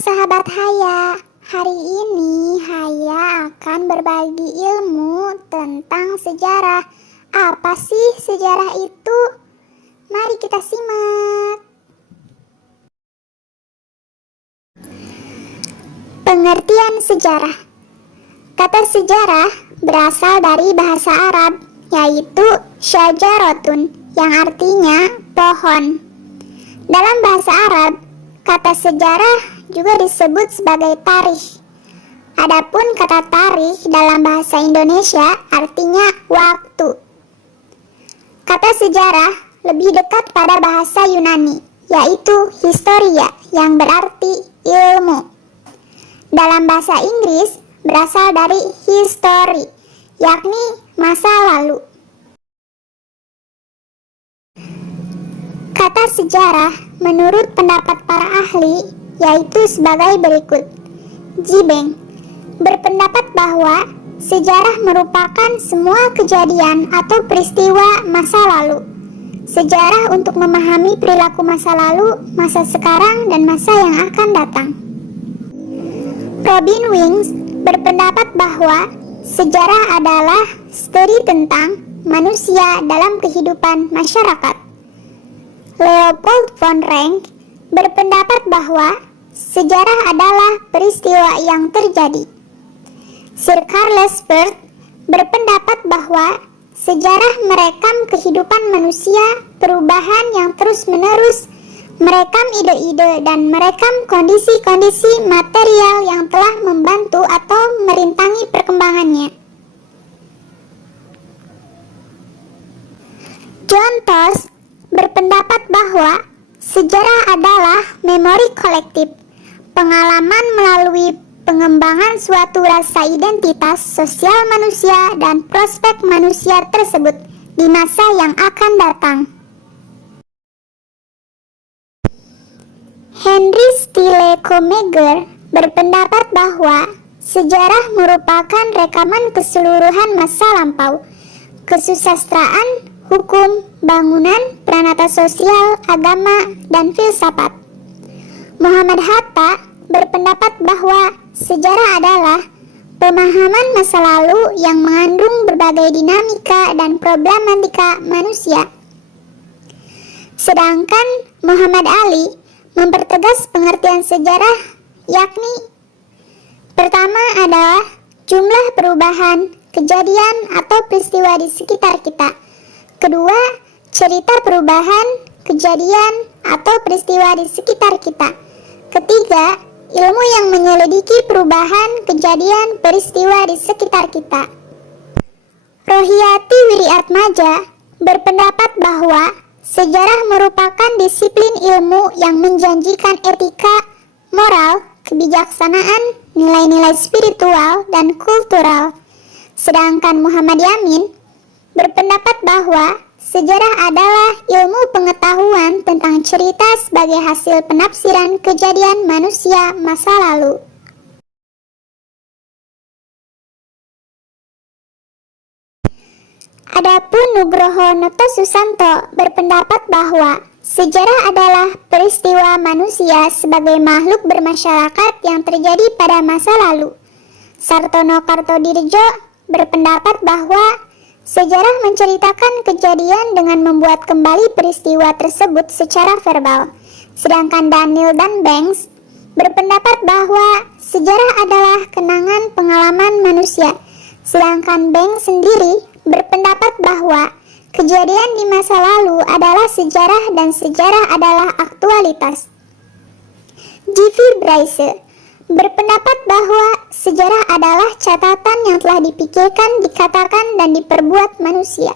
sahabat Haya, hari ini Haya akan berbagi ilmu tentang sejarah. Apa sih sejarah itu? Mari kita simak. Pengertian sejarah. Kata sejarah berasal dari bahasa Arab, yaitu syajaratun, yang artinya pohon. Dalam bahasa Arab, kata sejarah juga disebut sebagai tarikh. Adapun kata tarikh dalam bahasa Indonesia artinya waktu. Kata sejarah lebih dekat pada bahasa Yunani, yaitu historia, yang berarti ilmu. Dalam bahasa Inggris berasal dari history, yakni masa lalu. Kata sejarah menurut pendapat para ahli yaitu sebagai berikut. Jibeng berpendapat bahwa sejarah merupakan semua kejadian atau peristiwa masa lalu. Sejarah untuk memahami perilaku masa lalu, masa sekarang, dan masa yang akan datang. Robin Wings berpendapat bahwa sejarah adalah studi tentang manusia dalam kehidupan masyarakat. Leopold von Ranke berpendapat bahwa sejarah adalah peristiwa yang terjadi. Sir Charles Peirce berpendapat bahwa sejarah merekam kehidupan manusia, perubahan yang terus-menerus, merekam ide-ide, dan merekam kondisi-kondisi material yang telah membantu atau merintangi perkembangannya. John Tosh berpendapat bahwa sejarah adalah memori kolektif, pengalaman melalui pengembangan suatu rasa identitas sosial manusia dan prospek manusia tersebut di masa yang akan datang. Henry Stille Commager berpendapat bahwa sejarah merupakan rekaman keseluruhan masa lampau, kesusastraan, hukum, bangunan, pranata sosial, agama, dan filsafat. Muhammad Hatta berpendapat bahwa sejarah adalah pemahaman masa lalu yang mengandung berbagai dinamika dan problematika manusia. Sedangkan Muhammad Ali mempertegas pengertian sejarah, yakni pertama adalah jumlah perubahan, kejadian, atau peristiwa di sekitar kita. Kedua, cerita perubahan, kejadian, atau peristiwa di sekitar kita. Ketiga, ilmu yang menyelidiki perubahan, kejadian, peristiwa di sekitar kita. Rohiyati Wiriatmaja berpendapat bahwa sejarah merupakan disiplin ilmu yang menjanjikan etika, moral, kebijaksanaan, nilai-nilai spiritual, dan kultural. Sedangkan Muhammad Yamin berpendapat bahwa sejarah adalah ilmu pengetahuan tentang cerita sebagai hasil penafsiran kejadian manusia masa lalu. Adapun Nugroho Notosusanto berpendapat bahwa sejarah adalah peristiwa manusia sebagai makhluk bermasyarakat yang terjadi pada masa lalu. Sartono Kartodirjo berpendapat bahwa sejarah menceritakan kejadian dengan membuat kembali peristiwa tersebut secara verbal. Sedangkan Daniel dan Banks berpendapat bahwa sejarah adalah kenangan pengalaman manusia. Sedangkan Banks sendiri berpendapat bahwa kejadian di masa lalu adalah sejarah dan sejarah adalah aktualitas. G.V. Bryce berpendapat bahwa sejarah adalah catatan yang telah dipikirkan, dikatakan, dan diperbuat manusia.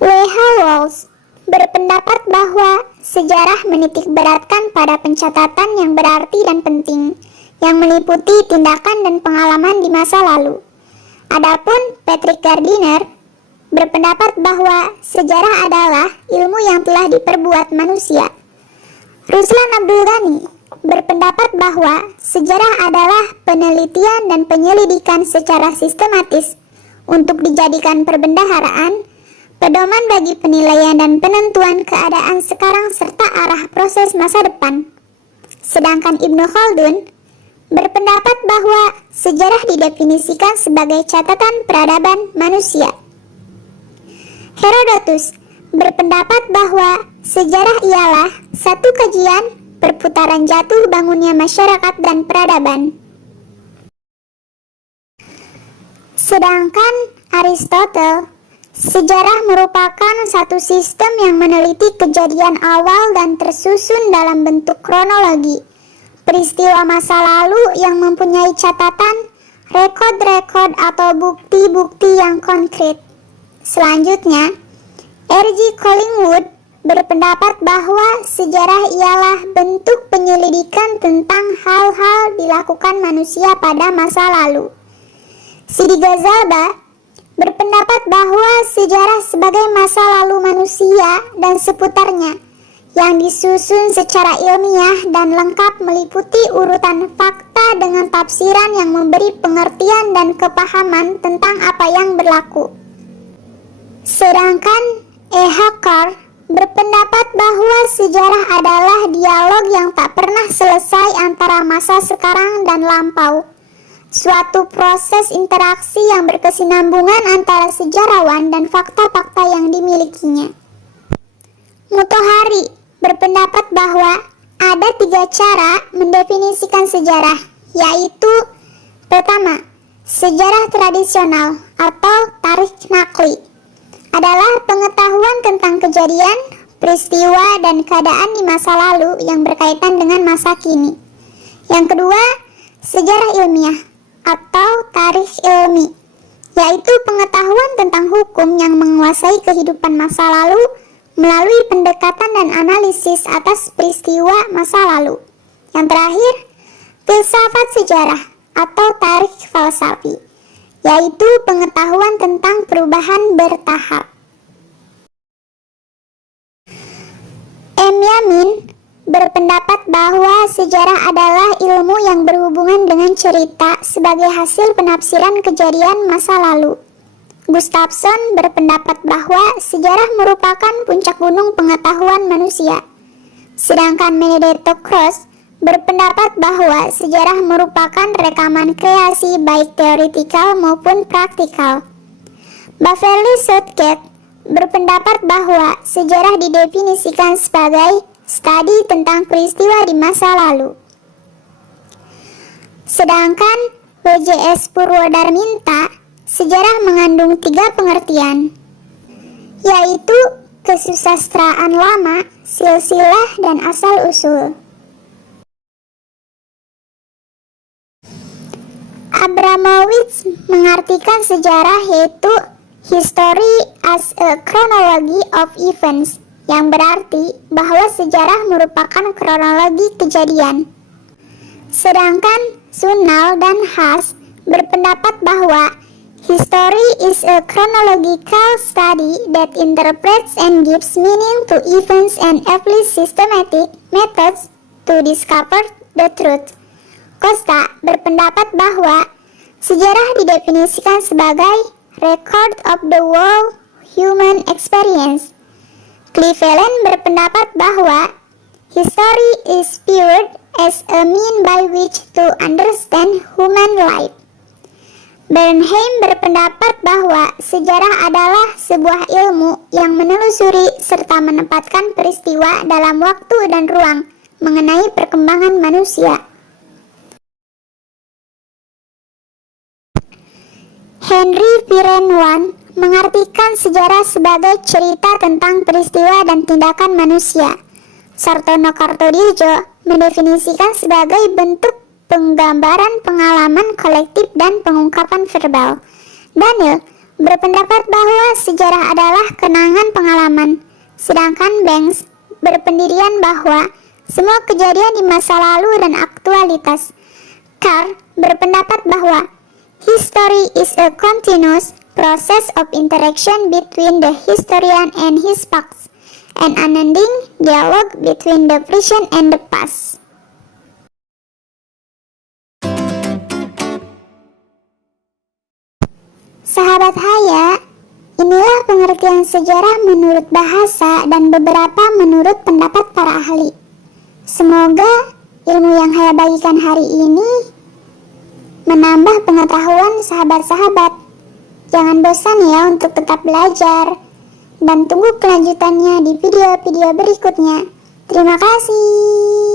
W.H. Walsh berpendapat bahwa sejarah menitik beratkan pada pencatatan yang berarti dan penting, yang meliputi tindakan dan pengalaman di masa lalu. Adapun Patrick Gardiner berpendapat bahwa sejarah adalah ilmu yang telah diperbuat manusia. Ruslan Abdul Ghani berpendapat bahwa sejarah adalah penelitian dan penyelidikan secara sistematis untuk dijadikan perbendaharaan, pedoman bagi penilaian dan penentuan keadaan sekarang serta arah proses masa depan. Sedangkan Ibnu Khaldun berpendapat bahwa sejarah didefinisikan sebagai catatan peradaban manusia. Herodotus berpendapat bahwa sejarah ialah satu kajian perputaran jatuh bangunnya masyarakat dan peradaban. Sedangkan Aristotle, sejarah merupakan satu sistem yang meneliti kejadian awal dan tersusun dalam bentuk kronologi, peristiwa masa lalu yang mempunyai catatan, rekod-rekod atau bukti-bukti yang konkret. Selanjutnya, R.G. Collingwood berpendapat bahwa sejarah ialah bentuk penyelidikan tentang hal-hal dilakukan manusia pada masa lalu. Sidi Ghazalba berpendapat bahwa sejarah sebagai masa lalu manusia dan seputarnya yang disusun secara ilmiah dan lengkap meliputi urutan fakta dengan tafsiran yang memberi pengertian dan kepahaman tentang apa yang berlaku. Sedangkan E.H. Carr berpendapat bahwa sejarah adalah dialog yang tak pernah selesai antara masa sekarang dan lampau, suatu proses interaksi yang berkesinambungan antara sejarawan dan fakta-fakta yang dimilikinya. Mutahari berpendapat bahwa ada 3 cara mendefinisikan sejarah, yaitu pertama, sejarah tradisional atau tarikh nakli adalah pengetahuan tentang kejadian, peristiwa, dan keadaan di masa lalu yang berkaitan dengan masa kini. Yang kedua, sejarah ilmiah atau tarikh ilmi, yaitu pengetahuan tentang hukum yang menguasai kehidupan masa lalu melalui pendekatan dan analisis atas peristiwa masa lalu. Yang terakhir, filsafat sejarah atau tarikh falsafi, yaitu pengetahuan tentang perubahan bertahap. M. Yamin berpendapat bahwa sejarah adalah ilmu yang berhubungan dengan cerita sebagai hasil penafsiran kejadian masa lalu. Gustafsson berpendapat bahwa sejarah merupakan puncak gunung pengetahuan manusia. Sedangkan Benedetto Croce berpendapat bahwa sejarah merupakan rekaman kreasi baik teoretikal maupun praktikal. Beverly Southgate berpendapat bahwa sejarah didefinisikan sebagai studi tentang peristiwa di masa lalu. Sedangkan W.J.S. Purwodarminta, sejarah mengandung 3 pengertian, yaitu kesusastraan lama, silsilah, dan asal-usul. Abramowitz mengartikan sejarah yaitu history as a chronology of events, yang berarti bahwa sejarah merupakan kronologi kejadian. Sedangkan Sunal dan Haas berpendapat bahwa history is a chronological study that interprets and gives meaning to events and applies systematic methods to discover the truth. Costa berpendapat bahwa sejarah didefinisikan sebagai record of the whole human experience. Cleveland berpendapat bahwa history is viewed as a mean by which to understand human life. Bernheim berpendapat bahwa sejarah adalah sebuah ilmu yang menelusuri serta menempatkan peristiwa dalam waktu dan ruang mengenai perkembangan manusia. Henry Virenwan mengartikan sejarah sebagai cerita tentang peristiwa dan tindakan manusia. Sartono Kartodirjo mendefinisikan sebagai bentuk penggambaran pengalaman kolektif dan pengungkapan verbal. Daniel berpendapat bahwa sejarah adalah kenangan pengalaman, sedangkan Banks berpendirian bahwa semua kejadian di masa lalu dan aktualitas. Carr berpendapat bahwa history is a continuous process of interaction between the historian and his facts, an unending dialogue between the present and the past. Sahabat Haya, inilah pengertian sejarah menurut bahasa dan beberapa menurut pendapat para ahli. Semoga ilmu yang saya bagikan hari ini menambah pengetahuan sahabat-sahabat. Jangan bosan ya untuk tetap belajar. Dan tunggu kelanjutannya di video-video berikutnya. Terima kasih.